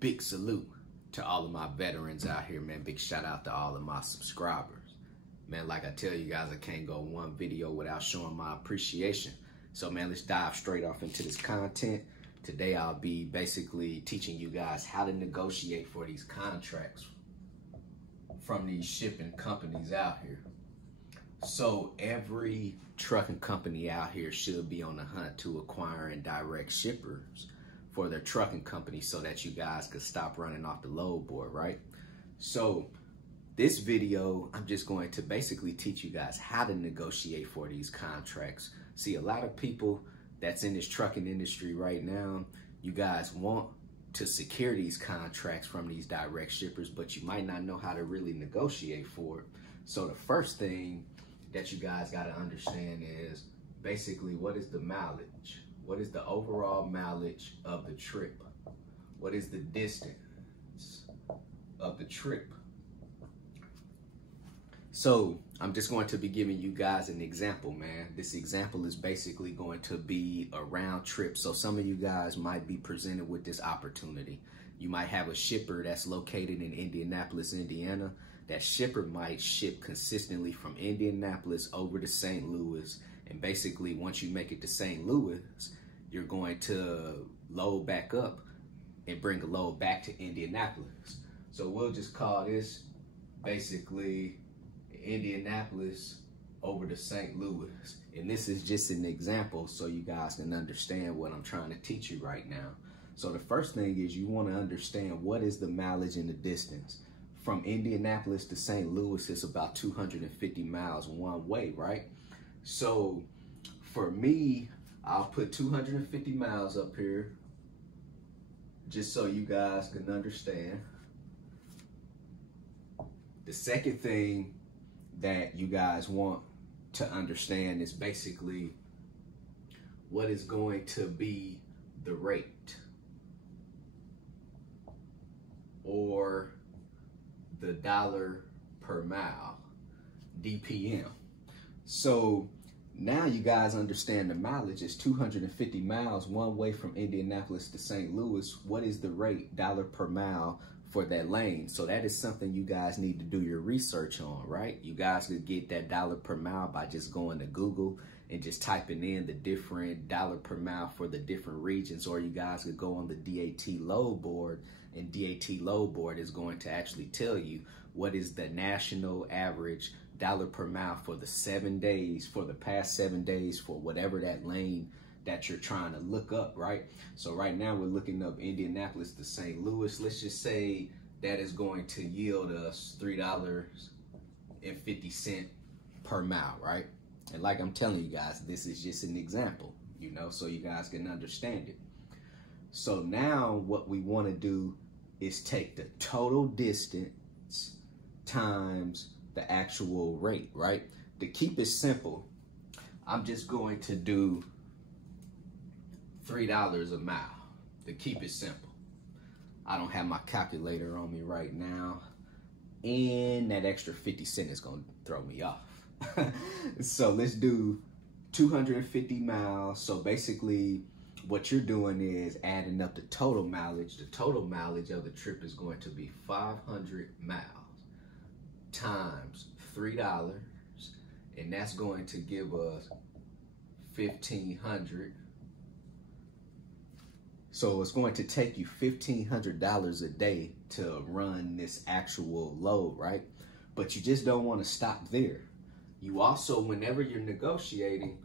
Big salute to all of my veterans out here, man. Big shout out to all of my subscribers. Man, like I tell you guys, I can't go one video without showing my appreciation. So, man, let's dive straight off into this content. Today, I'll be basically teaching you guys how to negotiate for these contracts from these shipping companies out here. So every trucking company out here should be on the hunt to acquiring direct shippers for their trucking company so that you guys could stop running off the load board, right? So this video, I'm just going to basically teach you guys how to negotiate for these contracts. See, a lot of people that's in this trucking industry right now, you guys want to secure these contracts from these direct shippers, but you might not know how to really negotiate for it. So the first thing that you guys got to understand is basically, what is the mileage? What is the overall mileage of the trip? What is the distance of the trip? So I'm just going to be giving you guys an example, man. This example is basically going to be a round trip. So some of you guys might be presented with this opportunity. You might have a shipper that's located in Indianapolis, Indiana. That shipper might ship consistently from Indianapolis over to St. Louis. And basically, once you make it to St. Louis, you're going to load back up and bring a load back to Indianapolis. So we'll just call this basically Indianapolis over to St. Louis. And this is just an example so you guys can understand what I'm trying to teach you right now. So the first thing is you want to understand what is the mileage and the distance. From Indianapolis to St. Louis, it's about 250 miles one way, right? So for me, I'll put 250 miles up here just so you guys can understand. The second thing that you guys want to understand is basically what is going to be the rate or the dollar per mile, DPM. So now you guys understand the mileage is 250 miles one way from Indianapolis to St. Louis. What is the rate, dollar per mile, for that lane? So that is something you guys need to do your research on, right? You guys could get that dollar per mile by just going to Google and just typing in the different dollar per mile for the different regions, or you guys could go on the DAT load board, and DAT load board is going to actually tell you what is the national average dollar per mile for the 7 days, for the past 7 days, for whatever that lane that you're trying to look up, right? So right now we're looking up Indianapolis to St. Louis. Let's just say that is going to yield us $3.50 per mile, right? And like I'm telling you guys, this is just an example, you know, so you guys can understand it. So now what we want to do is take the total distance times the actual rate, right? To keep it simple, I'm just going to do $3 a mile to keep it simple. I don't have my calculator on me right now, and that extra 50 cents is going to throw me off. So let's do 250 miles. So basically what you're doing is adding up the total mileage. The total mileage of the trip is going to be 500 miles times $3, and that's going to give us 1,500. So it's going to take you $1,500 a day to run this actual load, right? But you just don't want to stop there. You also, whenever you're negotiating,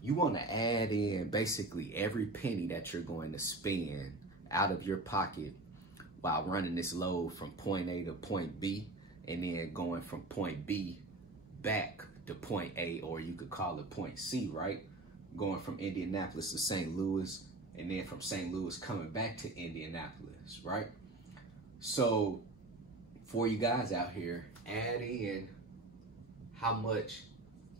you want to add in basically every penny that you're going to spend out of your pocket while running this load from point A to point B, and then going from point B back to point A, or you could call it point C, right? Going from Indianapolis to St. Louis, and then from St. Louis coming back to Indianapolis, right? So for you guys out here, add in how much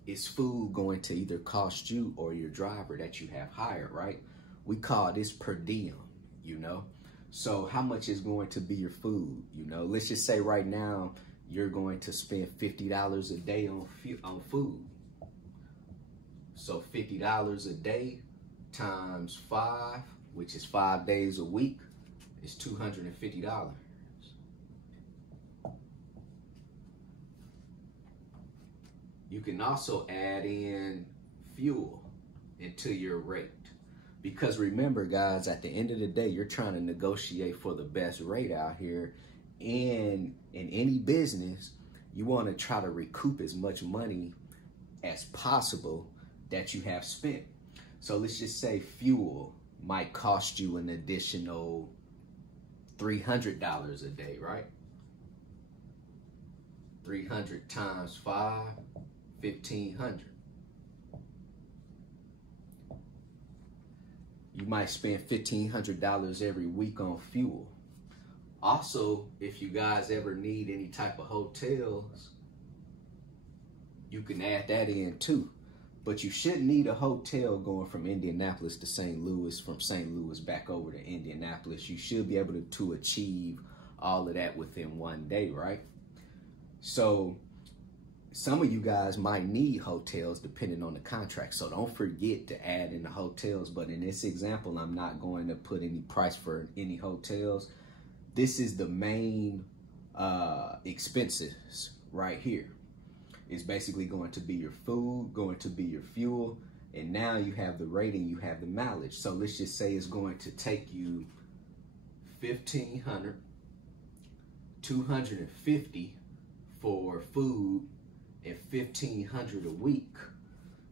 is food going to either cost you or your driver that you have hired, right? We call this per diem, you know? So how much is going to be your food? You know, let's just say right now, you're going to spend $50 a day on food. So $50 a day times 5, which is 5 days a week, is $250. You can also add in fuel into your rate. Because remember, guys, at the end of the day, you're trying to negotiate for the best rate out here. And in any business, you want to try to recoup as much money as possible that you have spent. So let's just say fuel might cost you an additional $300 a day, right? 300 times 5, 1,500. You might spend $1,500 every week on fuel. Also, if you guys ever need any type of hotels, you can add that in too. But you shouldn't need a hotel going from Indianapolis to St. Louis, from St. Louis back over to Indianapolis. You should be able to achieve all of that within one day, right? So some of you guys might need hotels depending on the contract. So don't forget to add in the hotels. But in this example, I'm not going to put any price for any hotels. This is the main expenses right here. It's basically going to be your food, going to be your fuel, and now you have the rate and you have the mileage. So let's just say it's going to take you $1,500, $250 for food, and $1,500 a week.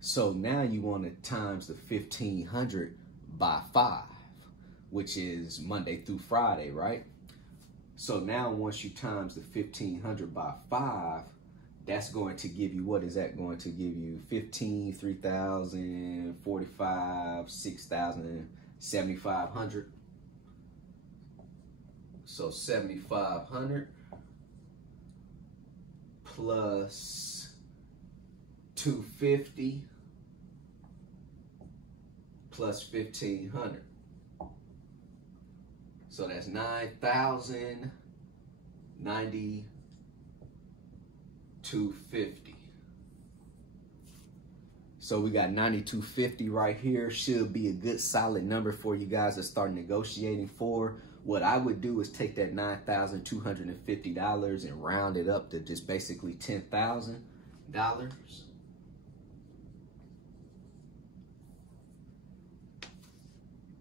So now you want to times the $1,500 by 5, which is Monday through Friday, right? So now once you times the $1,500 by 5, that's going to give you, what is that going to give you? 15, 3,000, 45, 6,000, 7,500. So 7,500 plus 250 plus 1,500. So that's 9,090. 250. So we got 9,250 right here. Should be a good solid number for you guys to start negotiating for. What I would do is take that $9,250 and round it up to just basically $10,000.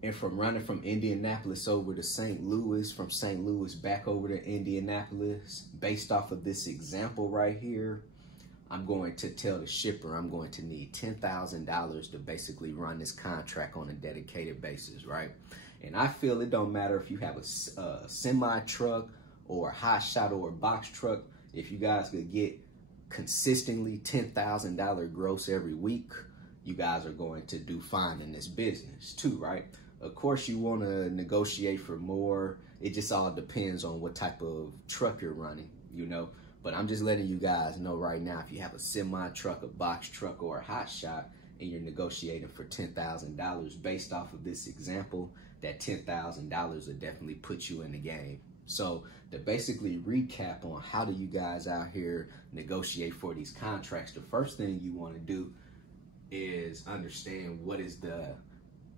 And from running from Indianapolis over to St. Louis, from St. Louis back over to Indianapolis, based off of this example right here, I'm going to tell the shipper I'm going to need $10,000 to basically run this contract on a dedicated basis, right? And I feel it don't matter if you have a semi truck or a hot shot or a box truck. If you guys could get consistently $10,000 gross every week, you guys are going to do fine in this business too, right? Of course, you want to negotiate for more. It just all depends on what type of truck you're running, you know. But I'm just letting you guys know right now, if you have a semi truck, a box truck, or a hot shot, and you're negotiating for $10,000 based off of this example, that $10,000 will definitely put you in the game. So to basically recap on how do you guys out here negotiate for these contracts, the first thing you want to do is understand what is the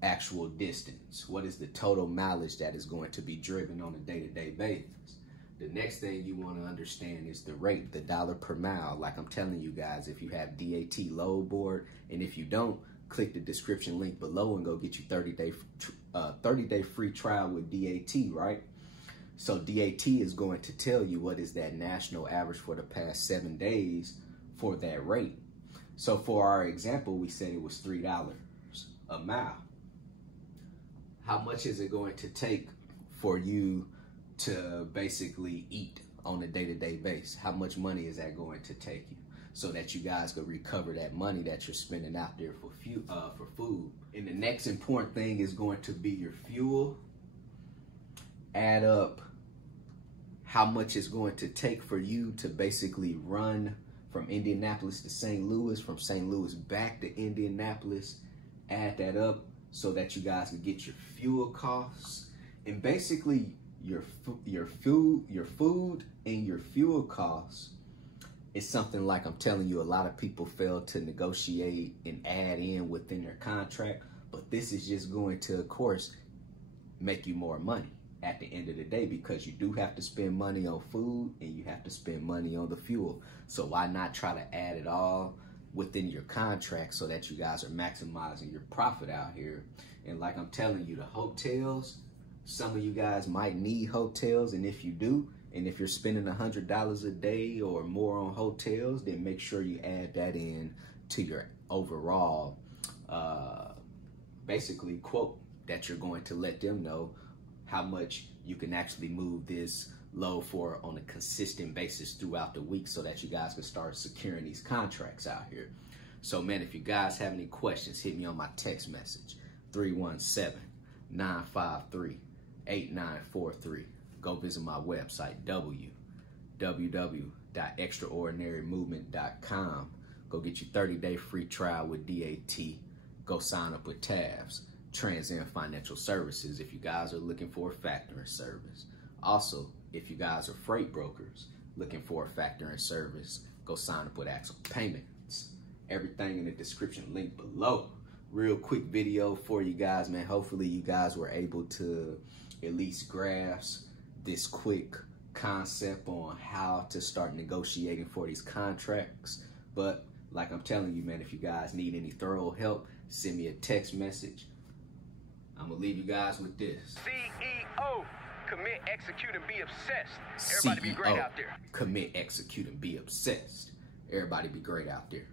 actual distance, what is the total mileage that is going to be driven on a day-to-day basis. The next thing you want to understand is the rate, the dollar per mile. Like I'm telling you guys, if you have DAT load board, and if you don't, click the description link below and go get you 30-day free trial with DAT, right? So DAT is going to tell you what is that national average for the past 7 days for that rate. So for our example, we said it was $3 a mile. How much is it going to take for you to basically eat on a day-to-day basis? How much money is that going to take you so that you guys could recover that money that you're spending out there for food? And the next important thing is going to be your fuel. Add up how much it's going to take for you to basically run from Indianapolis to St. Louis, from St. Louis back to Indianapolis. Add that up so that you guys can get your fuel costs, and basically your food and your fuel costs is something like I'm telling you, a lot of people fail to negotiate and add in within their contract, but this is just going to, of course, make you more money. at the end of the day, because you do have to spend money on food and you have to spend money on the fuel. So why not try to add it all within your contract so that you guys are maximizing your profit out here? And like I'm telling you, the hotels, some of you guys might need hotels, and if you do, and if you're spending $100 a day or more on hotels, then make sure you add that in to your overall basically quote that you're going to let them know how much you can actually move this load for on a consistent basis throughout the week, so that you guys can start securing these contracts out here. So man, if you guys have any questions, hit me on my text message, 317-953-8943. Go visit my website, www.extraordinarymovement.com. Go get your 30-day free trial with DAT. Go sign up with TAFS, Transcend Financial Services, if you guys are looking for a factoring service. Also, if you guys are freight brokers looking for a factoring service, go sign up with Axle Payments. Everything in the description link below. Real quick video for you guys, man. Hopefully you guys were able to at least grasp this quick concept on how to start negotiating for these contracts. But like I'm telling you, man, if you guys need any thorough help, send me a text message. I'm gonna leave you guys with this. CEO, commit, execute, and be obsessed. Everybody be great out there. Commit, execute, and be obsessed. Everybody be great out there.